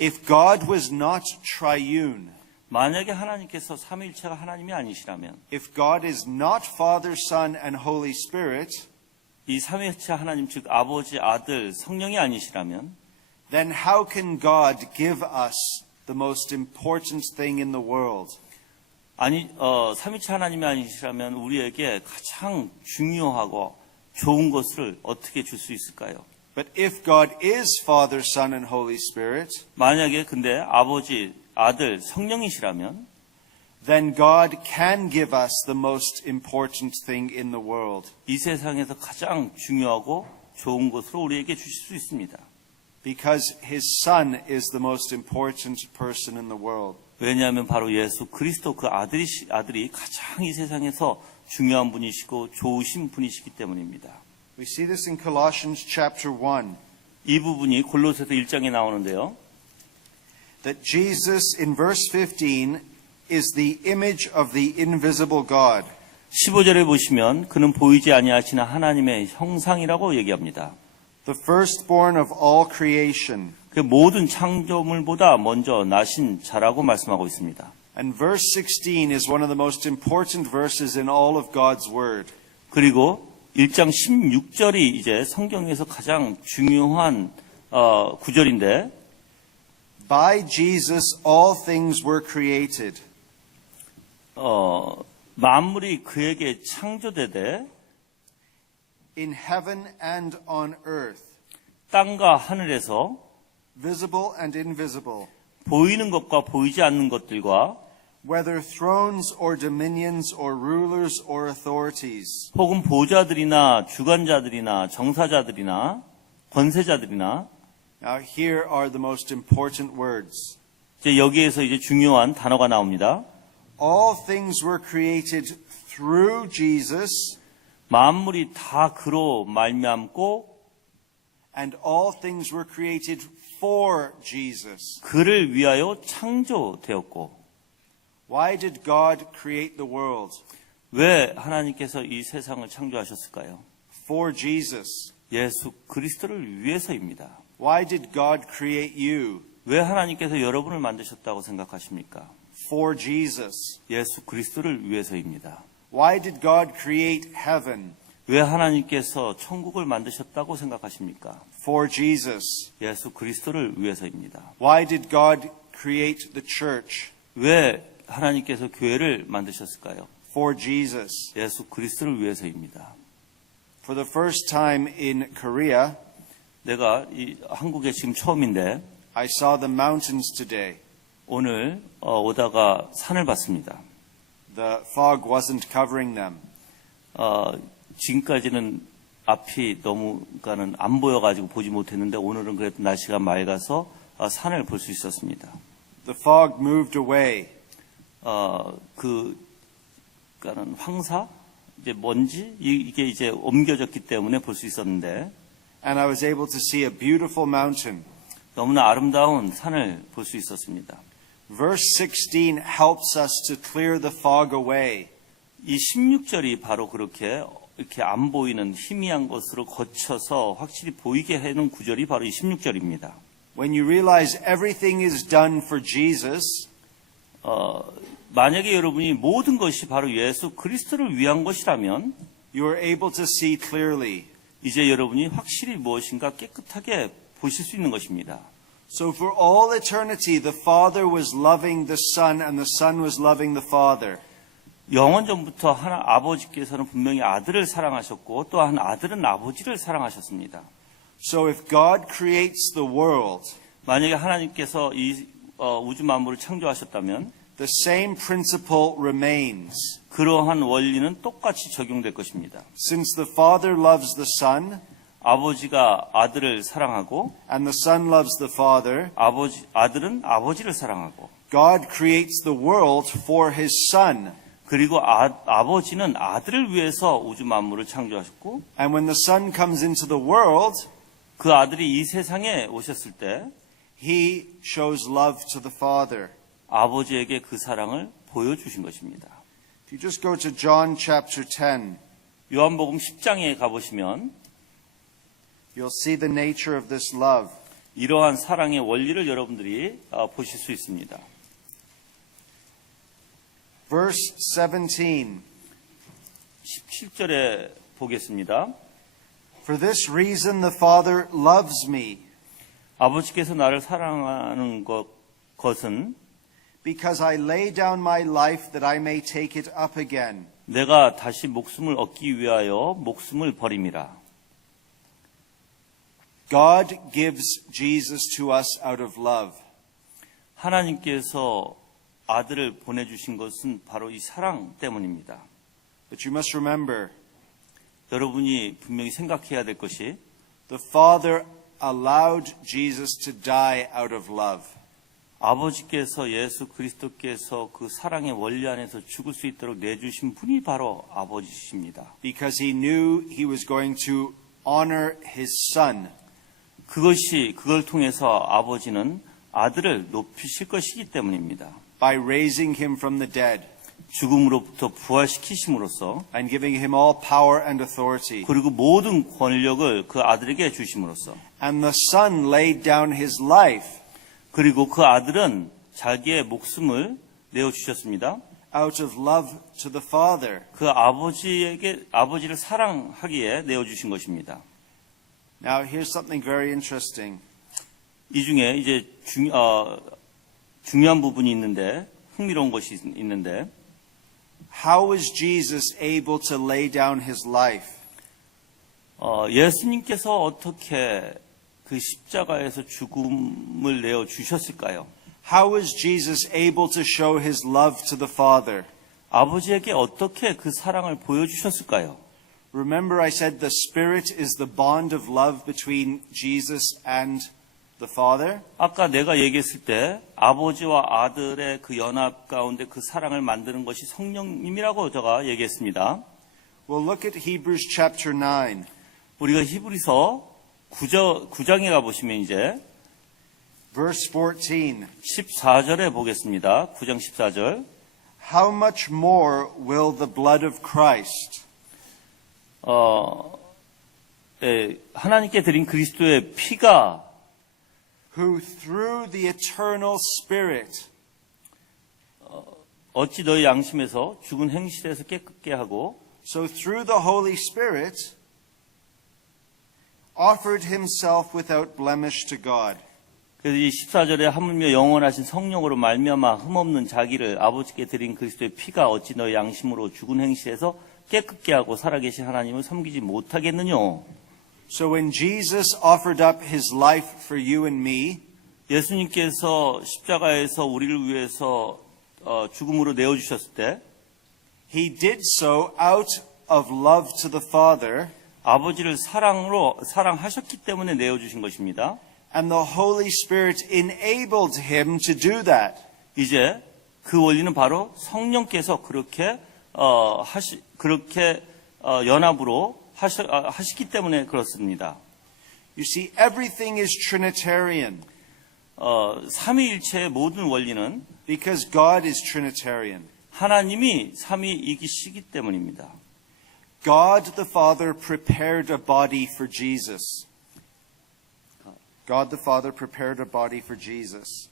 If God was not triune, 만약에 하나님께서 삼위일체가 하나님이 아니시라면 if God is not Father, Son, and Holy Spirit, 이 삼위일체 하나님 즉 아버지, 아들, 성령이 아니시라면 then how can God give us the most important thing in the world? 삼위일체 하나님이 아니시라면 우리에게 가장 중요하고 좋은 것을 어떻게 줄 수 있을까요? But if God is Father, Son, and Holy Spirit, 만약에 근데 아버지, 아들, 성령이시라면 then God can give us the most important thing in the world. 이 세상에서 가장 중요하고 좋은 것으로 우리에게 주실 수 있습니다. Because His Son is the most important person in the world. 왜냐하면 바로 예수 그리스도 그 아들이 가장 이 세상에서 중요한 분이시고 좋으신 분이시기 때문입니다. We see this in Colossians chapter 1. 이 부분이 골로새서 1장에 나오는데요. That Jesus in verse 15 is the image of the invisible God. 15절에 보시면 그는 보이지 아니하시는 하나님의 형상이라고 얘기합니다. The firstborn of all creation. 그 모든 창조물보다 먼저 나신 자라고 말씀하고 있습니다. And verse 16 is one of the most important verses in all of God's word. 그리고 1장 16절이 이제 성경에서 가장 중요한 구절인데 By Jesus all things were created. 만물이 그에게 창조되되 In heaven and on earth. 땅과 하늘에서 Visible and invisible. 보이는 것과 보이지 않는 것들과 Whether thrones or dominions or rulers or authorities. 혹은 보좌들이나 주관자들이나 정사자들이나 권세자들이나 Now here are the most important words. 이제 여기에서 이제 중요한 단어가 나옵니다. All things were created through Jesus, 만물이 다 그로 말미암고 and all things were created for Jesus. 그를 위하여 창조되었고. Why did God create the world? 왜 하나님께서 이 세상을 창조하셨을까요? For Jesus. 예수 그리스도를 위해서입니다. Why did God create you? 왜 하나님께서 여러분을 만드셨다고 생각하십니까? For Jesus. 예수 그리스도를 위해서입니다. Why did God create heaven? 왜 하나님께서 천국을 만드셨다고 생각하십니까? For Jesus. 예수 그리스도를 위해서입니다. Why did God create the church? 왜 하나님께서 교회를 만드셨을까요? For Jesus. 예수 그리스도를 위해서입니다. For the first time in Korea, 내가 한국에 지금 처음인데 I saw the mountains today. 오늘 오다가 산을 봤습니다. The fog wasn't covering them. 지금까지는 앞이 너무 그러니까는 안 보여가지고 보지 못했는데 오늘은 그래도 날씨가 맑아서 산을 볼 수 있었습니다. The fog moved away. 그러니까는 황사, 이제 먼지 이게 이제 옮겨졌기 때문에 볼 수 있었는데 And I was able to see a beautiful mountain. 너무나 아름다운 산을 볼 수 있었습니다. Verse 16 helps us to clear the fog away. 이 16절이 바로 그렇게 이렇게 안 보이는 희미한 것으로 거쳐서 확실히 보이게 하는 구절이 바로 이 16절입니다. When you realize everything is done for Jesus, 만약에 여러분이 모든 것이 바로 예수 그리스도를 위한 것이라면 you are able to see clearly. 이제 여러분이 확실히 무엇인가 깨끗하게 보실 수 있는 것입니다. So for all eternity, the Father was loving the Son and the Son was loving the Father. 영원 전부터 아버지께서는 분명히 아들을 사랑하셨고 또한 아들은 아버지를 사랑하셨습니다. So if God creates the world, 만약에 하나님께서 이 우주 만물을 창조하셨다면 the same principle remains. 그러한 원리는 똑같이 적용될 것입니다. Since the Father loves the Son 아버지가 아들을 사랑하고 and the Son loves the Father, 아들은 아버지를 사랑하고 God creates the world for His Son. 그리고 아버지는 아들을 위해서 우주 만물을 창조하셨고 And when the Son comes into the world, 그 아들이 이 세상에 오셨을 때 He shows love to the Father. 아버지에게 그 사랑을 보여주신 것입니다. If you just go to John chapter 10, 요한복음 10장에 가보시면 you'll see the nature of this love. 이러한 사랑의 원리를 여러분들이 보실 수 있습니다. Verse 17. 17절에 보겠습니다. For this reason the Father loves me, 아버지께서 나를 사랑하는 것은 because I lay down my life that I may take it up again. 내가 다시 목숨을 얻기 위하여 목숨을 버림이라. God gives Jesus to us out of love. 하나님께서 아들을 보내주신 것은 바로 이 사랑 때문입니다. But you must remember, 여러분이 분명히 생각해야 될 것이 the Father allowed Jesus to die out of love. 아버지께서 예수 그리스도께서 그 사랑의 원리 안에서 죽을 수 있도록 내주신 분이 바로 아버지십니다. Because he knew he was going to honor his son. 그걸 통해서 아버지는 아들을 높이실 것이기 때문입니다. By raising him from the dead. 죽음으로부터 부활시키심으로써 And giving him all power and authority. 그리고 모든 권력을 그 아들에게 주심으로써 And the son laid down his life. 그리고 그 아들은 자기의 목숨을 내어주셨습니다. Out of love to the Father. 그 아버지를 사랑하기에 내어주신 것입니다. Now here's something very interesting. 이 중에 이제 중요한 부분이 있는데 흥미로운 것이 있는데 How was Jesus able to lay down his life? 예수님께서 어떻게 그 십자가에서 죽음을 내어 주셨을까요? How was Jesus able to show his love to the Father? 아버지에게 어떻게 그 사랑을 보여주셨을까요? Remember I said the Spirit is the bond of love between Jesus and the Father, 아까 내가 얘기했을 때 아버지와 아들의 그 연합 가운데 그 사랑을 만드는 것이 성령님이라고 제가 얘기했습니다. we'll look at Hebrews chapter 9. 우리가 히브리서 9장에 가보시면 이제 Verse 14. 14절에 보겠습니다. 9장 14절. How much more will the blood of Christ, 하나님께 드린 그리스도의 피가 who through the eternal Spirit 어찌 너희 양심에서 죽은 행실에서 깨끗게 하고 so through the Holy Spirit offered himself without blemish to God. 그래서 이 14절에 하물며 영원하신 성령으로 말미암아 흠없는 자기를 아버지께 드린 그리스도의 피가 어찌 너희 양심으로 죽은 행실에서 깨끗게 하고 살아계신 하나님을 섬기지 못하겠느냐. So when Jesus offered up his life for you and me, 예수님께서 십자가에서 우리를 위해서 죽음으로 내어주셨을 때 he did so out of love to the Father, 아버지를 사랑하셨기 때문에 내어주신 것입니다. and the Holy Spirit enabled him to do that. 이제 그 원리는 바로 성령께서 그렇게 연합으로 하시기 때문에 그렇습니다. You see, everything is Trinitarian 삼위일체의 모든 원리는 because God is Trinitarian. 하나님이 삼위이기시기 때문입니다. God the Father prepared a body for Jesus. God the Father prepared a body for Jesus.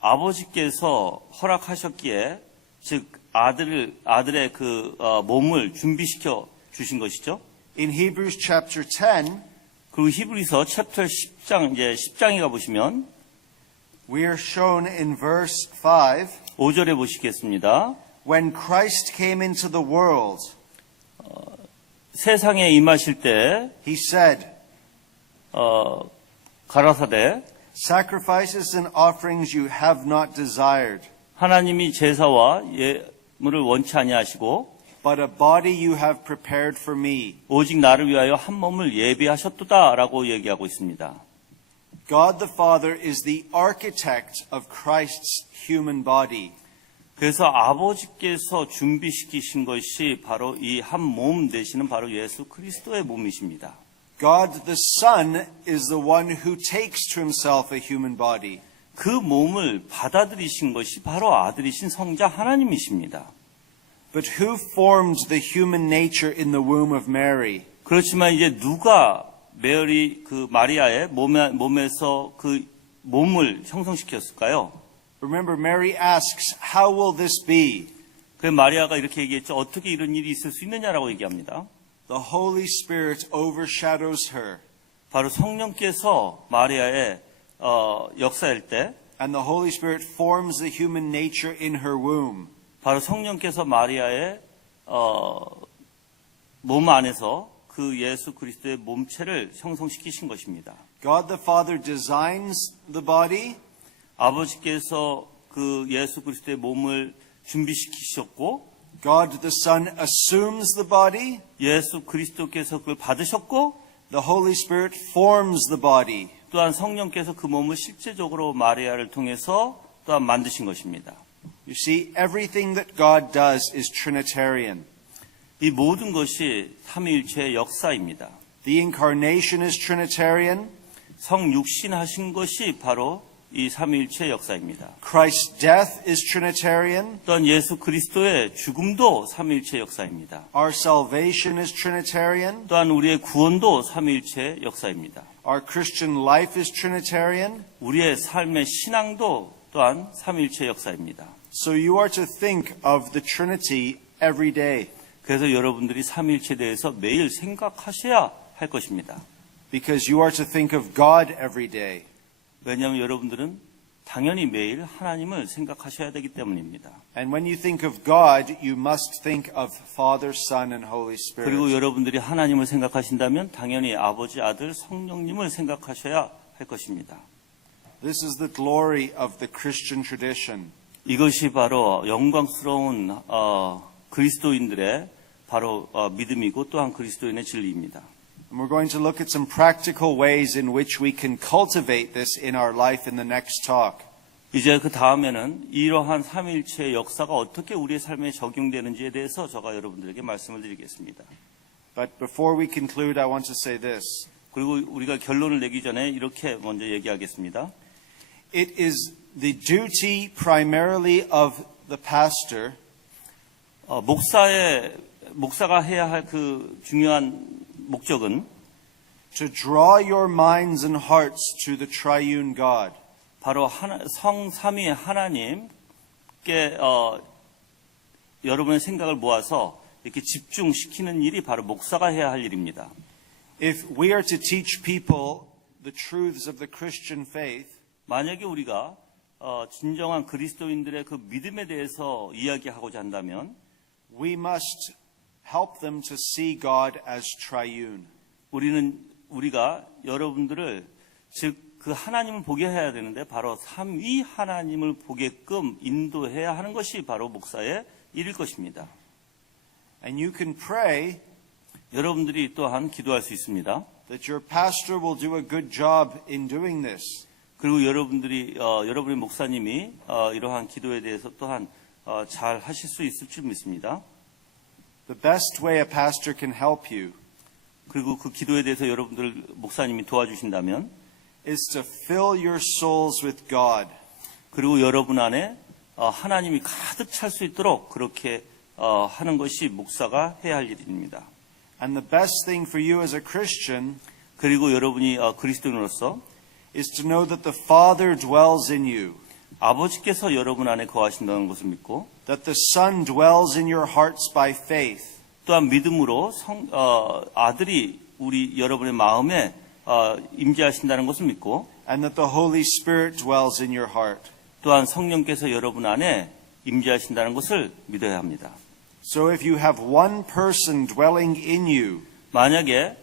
아버지께서 허락하셨기에 즉 아들의 그 몸을 준비시켜 주신 것이죠. In Hebrews chapter 10, 그리고 히브리서 챕터 10장 이제 10장에 가 보시면 we are shown in verse 5, 5절에 보시겠습니다. when Christ came into the world, 세상에 임하실 때 he said, 가라사대 sacrifices and offerings you have not desired, 하나님이 제사와 예물을 원치 아니하시고 but a body you have prepared for me. 오직 나를 위하여 한 몸을 예비하셨도다라고 얘기하고 있습니다. God the Father is the architect of Christ's human body. 그래서 아버지께서 준비시키신 것이 바로 이 한 몸 되시는 바로 예수 그리스도의 몸이십니다. God the Son is the one who takes to himself a human body. 그 몸을 받아들이신 것이 바로 아들이신 성자 하나님이십니다. But who formed the human nature in the womb of Mary? 그렇지만 이제 누가 마리아의 몸에서 그 몸을 형성시켰을까요? Remember, Mary asks, how will this be? 그 마리아가 이렇게 얘기했죠. 어떻게 이런 일이 있을 수 있느냐라고 얘기합니다. The Holy Spirit overshadows her, 바로 성령께서 마리아의 역사일 때 and the Holy Spirit forms the human nature in her womb. 바로 성령께서 마리아의 몸 안에서 그 예수 그리스도의 몸체를 형성시키신 것입니다. God the Father designs the body, 아버지께서 그 예수 그리스도의 몸을 준비시키셨고 God the Son assumes the body, 예수 그리스도께서 그걸 받으셨고 the Holy Spirit forms the body. 또한 성령께서 그 몸을 실제적으로 마리아를 통해서 또한 만드신 것입니다. You see, everything that God does is Trinitarian. 이 모든 것이 삼위일체의 역사입니다. The incarnation is Trinitarian. 성육신하신 것이 바로 이 삼위일체의 역사입니다. Christ's death is Trinitarian. 또한 예수 그리스도의 죽음도 삼위일체의 역사입니다. Our salvation is Trinitarian. 또한 우리의 구원도 삼위일체의 역사입니다. Our Christian life is Trinitarian. 우리의 삶의 신앙도 또한 삼위일체의 역사입니다. So you are to think of the Trinity every day, 그래서 여러분들이 삼위일체에 대해서 매일 생각하셔야 할 것입니다. because you are to think of God every day. 왜냐하면 여러분들은 당연히 매일 하나님을 생각하셔야 되기 때문입니다. And when you think of God, you must think of Father, Son, and Holy 그리고 Spirit. 여러분들이 하나님을 생각하신다면 당연히 아버지, 아들, 성령님을 생각하셔야 할 것입니다. This is the glory of the Christian tradition. 이것이 바로 영광스러운 그리스도인들의 바로 믿음이고 또한 그리스도인의 진리입니다. And we're going to look at some practical ways in which we can cultivate this in our life in the next talk. 이제 그 다음에는 이러한 삼위일체의 역사가 어떻게 우리의 삶에 적용되는지에 대해서 제가 여러분들에게 말씀을 드리겠습니다. But before we conclude, I want to say this. 그리고 우리가 결론을 내기 전에 이렇게 먼저 얘기하겠습니다. It is the duty primarily of the pastor 목사가 해야 할 그 중요한 목적은 to draw your minds and hearts to the triune God. 바로 성삼위 하나님께 여러분의 생각을 모아서 이렇게 집중시키는 일이 바로 목사가 해야 할 일입니다. If we are to teach people the truths of the Christian faith, 만약에 우리가 진정한 그리스도인들의 그 믿음에 대해서 이야기하고자 한다면 we must help them to see God as triune. 우리가 여러분들을 즉 그 하나님을 보게 해야 되는데 바로 삼위 하나님을 보게끔 인도해야 하는 것이 바로 목사의 일일 것입니다. And you can pray 여러분들이 또한 기도할 수 있습니다. that your pastor will do a good job in doing this. 그리고 여러분의 목사님이 이러한 기도에 대해서 또한 잘 하실 수 있을 줄 믿습니다. The best way a pastor can help you 그리고 그 기도에 대해서 목사님이 도와주신다면 is to fill your souls with God. 그리고 여러분 안에 하나님이 가득 찰 수 있도록 그렇게 하는 것이 목사가 해야 할 일입니다. And the best thing for you as a Christian 그리고 여러분이 그리스도인으로서 is to know that the Father dwells in you, 아버지께서 여러분 안에 거하신다는 것을 믿고 that the Son dwells in your hearts by faith, 또한 믿음으로 아들이 여러분의 마음에 임재하신다는 것을 믿고 and that the Holy Spirit dwells in your heart. 또한 성령께서 여러분 안에 임재하신다는 것을 믿어야 합니다. So if you have one person dwelling in you, 만약에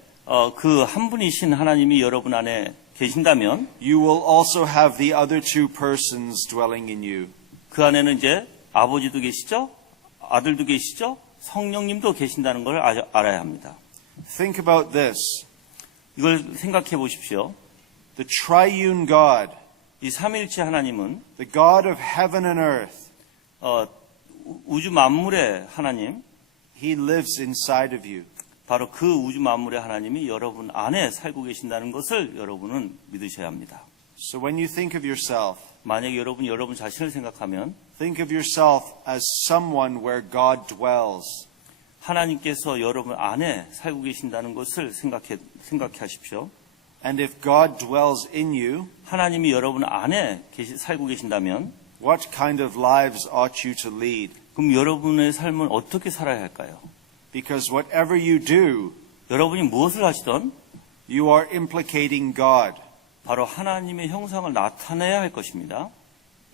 그 한 분이신 하나님이 여러분 안에 계신다면 you will also have the other two persons dwelling in you. 그 안에는 이제 아버지도 계시죠, 아들도 계시죠, 성령님도 계신다는 걸 알아야 합니다. Think about this. 이걸 생각해 보십시오. The triune God, 이 삼위일체 하나님은 the God of heaven and earth, 우주 만물의 하나님, He lives inside of you. 바로 그 우주 만물의 하나님이 여러분 안에 살고 계신다는 것을 여러분은 믿으셔야 합니다. So when you think of yourself, 만약에 여러분 자신을 생각하면 think of yourself as someone where God dwells. 하나님께서 여러분 안에 살고 계신다는 것을 생각하십시오. And if God dwells in you, 하나님이 여러분 안에 살고 계신다면 what kind of lives ought you to lead? 그럼 여러분의 삶은 어떻게 살아야 할까요? Because whatever you do, 여러분이 무엇을 하시던 you are implicating God. 바로 하나님의 형상을 나타내야 할 것입니다.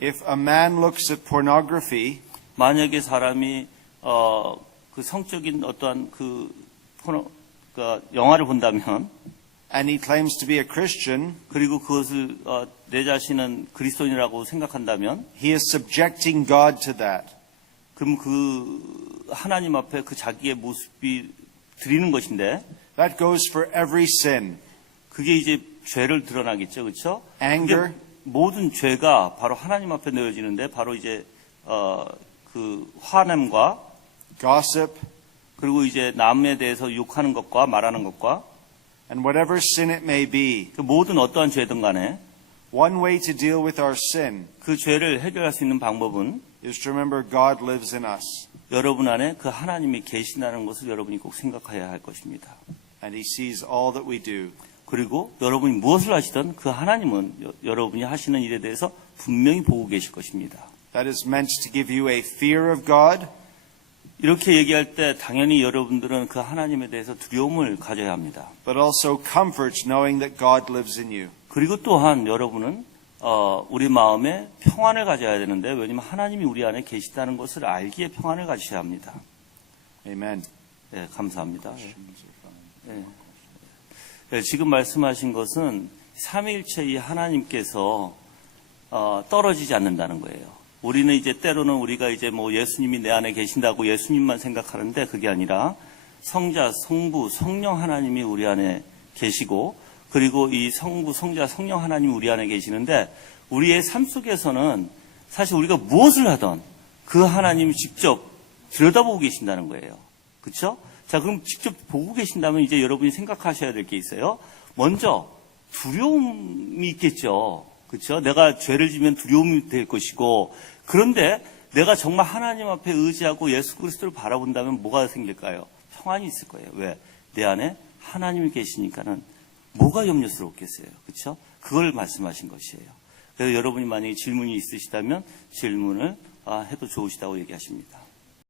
If a man looks at pornography, 만약에 사람이 그 성적인 어떠한 영화를 본다면 and he claims to be a Christian, 그리고 그것을 내 자신은 그리스도인이라고 생각한다면 he is subjecting God to that. 그럼 그 하나님 앞에 그 자기의 모습이 드리는 것인데 That goes for every sin. 그게 이제 죄를 드러나겠죠, 그렇죠? Anger, 모든 죄가 바로 하나님 앞에 놓여지는데 바로 이제 그 화냄과 gossip, 그리고 이제 남에 대해서 욕하는 것과 말하는 것과 and whatever sin it may be. 그 모든 어떠한 죄든 간에 One way to deal with our sin 그 죄를 해결할 수 있는 방법은 is to remember God lives in us, 여러분 안에 그 하나님이 계신다는 것을 여러분이 꼭 생각해야 할 것입니다. and He sees all that we do. 그리고 여러분이 무엇을 하시든 그 하나님은 여러분이 하시는 일에 대해서 분명히 보고 계실 것입니다. That is meant to give you a fear of God, 이렇게 얘기할 때 당연히 여러분들은 그 하나님에 대해서 두려움을 가져야 합니다. but also comfort knowing that God lives in you. 그리고 또한 여러분은 우리 마음에 평안을 가져야 되는데 왜냐하면 하나님이 우리 안에 계시다는 것을 알기에 평안을 가지셔야 합니다. Amen. 네, 감사합니다. 네. 네, 지금 말씀하신 것은 삼위일체 이 하나님께서 떨어지지 않는다는 거예요. 우리는 이제 때로는 우리가 이제 뭐 예수님이 내 안에 계신다고 예수님만 생각하는데 그게 아니라 성자, 성부, 성령 하나님이 우리 안에 계시고 그리고 이 성부, 성자, 성령 하나님이 우리 안에 계시는데 우리의 삶 속에서는 사실 우리가 무엇을 하던 그 하나님이 직접 들여다보고 계신다는 거예요. 그렇죠? 자, 그럼 직접 보고 계신다면 이제 여러분이 생각하셔야 될 게 있어요. 먼저 두려움이 있겠죠. 그렇죠? 내가 죄를 지면 두려움이 될 것이고 그런데 내가 정말 하나님 앞에 의지하고 예수 그리스도를 바라본다면 뭐가 생길까요? 평안이 있을 거예요. 왜? 내 안에 하나님이 계시니까는 뭐가 염려스럽겠어요. 그렇죠? 그걸 말씀하신 것이에요. 그래서 여러분이 만약에 질문이 있으시다면 질문을 해도 좋으시다고 얘기하십니다.